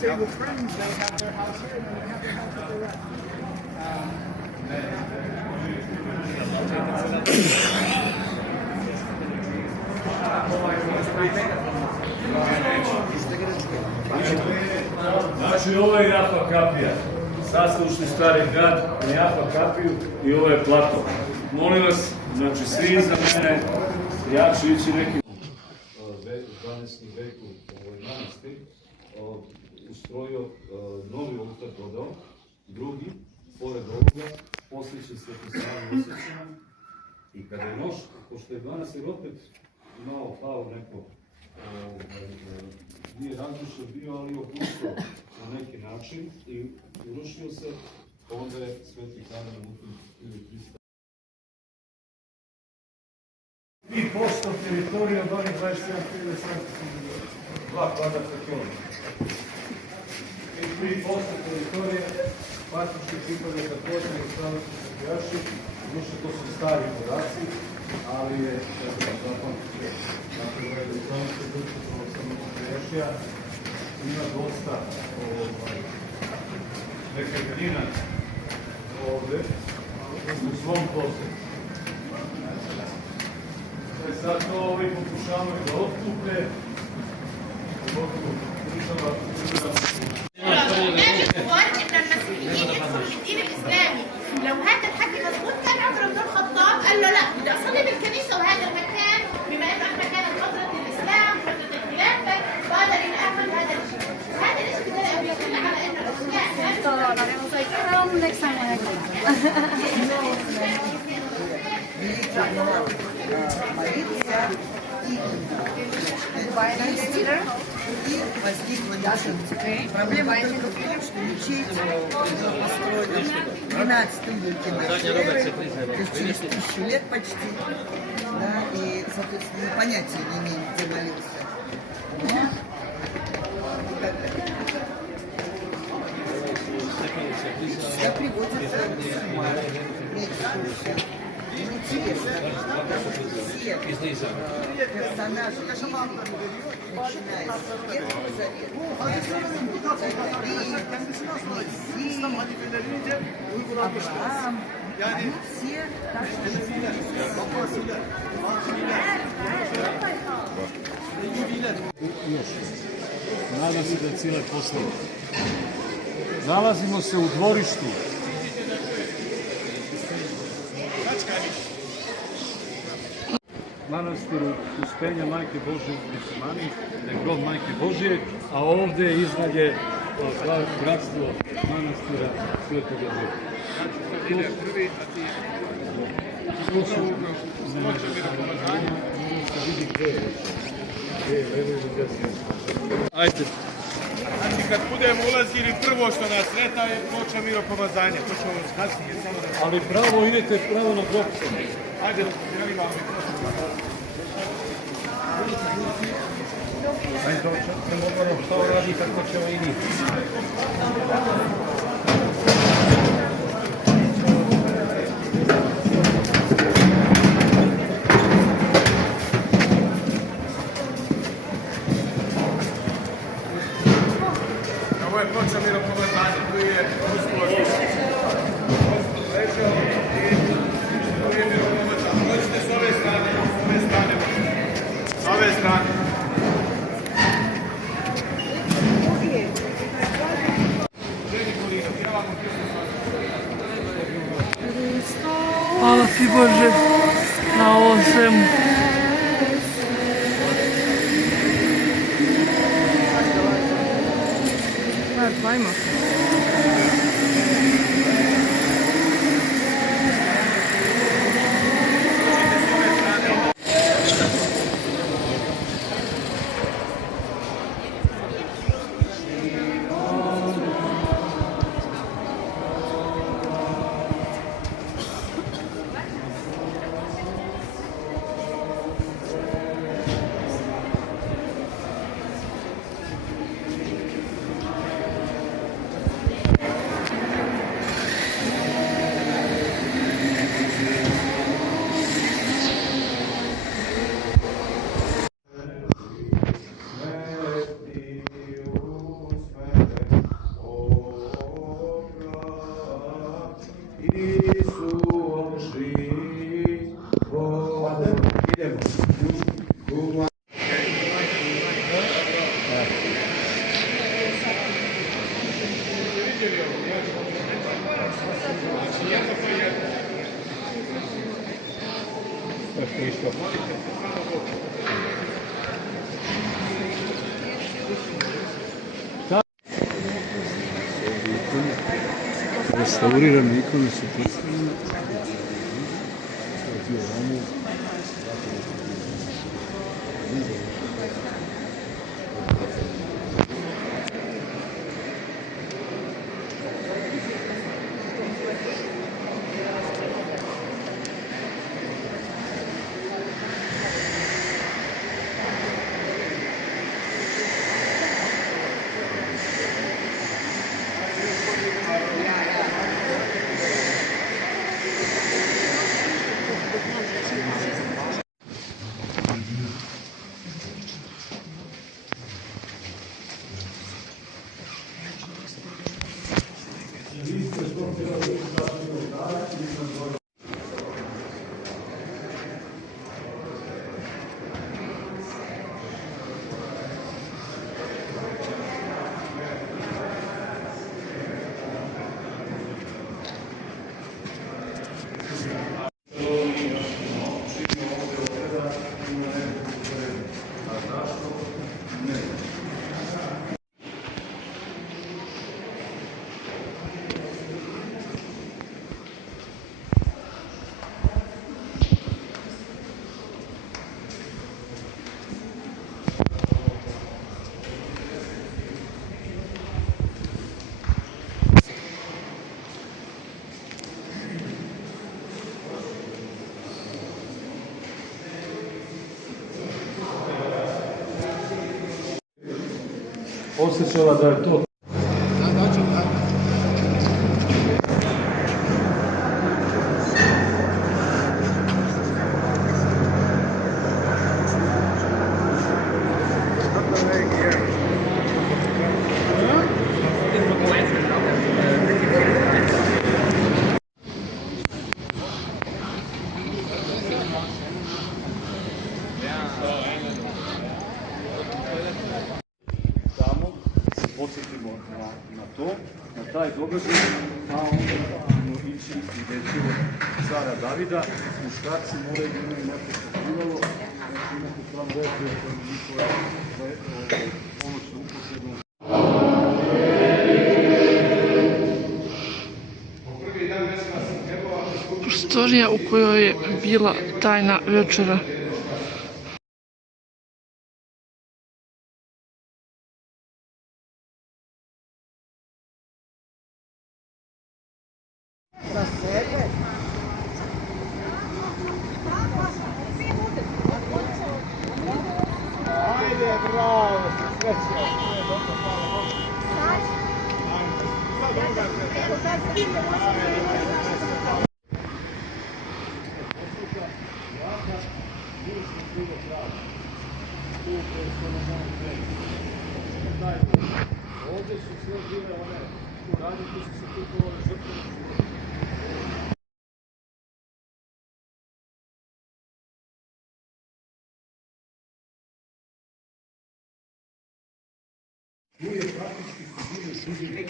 stay with friends, they have their house here, and then they have their house at their rest. Znači ovo je Jafa kapija. Sad ste ušli Stari grad na Jafa kapiju i ovo je plato. Molim vas, znači svi iza mene, ja ću ići nekim... U 12. veku manastir ustrojio novi oltar dodao, drugi, pored ovoga, posvećen Sveti Savi Osjećana. I kada je noš, pošto je manastir opet malo pao neko, nije razrušen bio, ali opuštao na neki način i urušio se, onda je Sveti kamen utim 1300. 3% teritorija od onih 27.772 kvadratna kilometra. I 3% teritorije vlasnički pripada također u Slavonskoj Srbijaši, više to su stari podaci, ali je zapamtite, dakle, u Slavonskoj Srbijašija ima dosta nekretnina ovdje u svom posjedu. Sad to ovi pokušavaju da otkupe, država... لو هذا الحكي مظبوط كان عمر بن الخطاب قال له لا بدي اصلي بالكنيسه وهذا المكان بما انه احنا كانت فتره الاسلام فتره الخلافه بقدر نأمن هذا الشيء. هذا الشيء بدنا بيدل على انه и возникла наша проблема только в том, что мечеть была построена в 12 веке начале, то есть через 1000 лет почти, да, и, соответственно, мы понятия не имеем, где молился. Все приводится интересно, все персонажи, начиная с Ветхого Завета, Авраам, они все Nadam se da je cijele poslove. Nalazimo se u dvorištu. Manastiru Uspenja Majke Božje u Bismani, da je grob Majke Božje, a ovdje iznad je bratstvo manastira Svetoga Duha. Tu su ajde. Znači kad budemo ulazili, prvo što nas sreta je ploča miropomazanja, to ćemo kasnije samo da... Ali pravo idete pravo na grob. Ajde, želim vam Ajde, premogorom što radi, tako ćemo i mi. Ovo je ploča miropomazanja, tu je usplošno. Ležao i tu je miropomazanja. Dođite s ove strane, s ove strane. Hvala ti Bože na ovom svemu. Ajmo. Isuom životom. Idemo. Restaurirane ikone su postavljene. Osjećala da je to tamo, se podsjetimo na to, na taj događaj, a onda ćemo ići i večeru cara Davida. Muškarci moraju imati nešto pokrivalo, imati sam večer, njihove pomoćne upotrebne. Prostorija u kojoj je bila tajna večera. Za sebe. Ajde, bravo, sreće. Ovdje su sve bile one radnje koji su se kupovali žrtve. Tu je praktički su bili suđeni.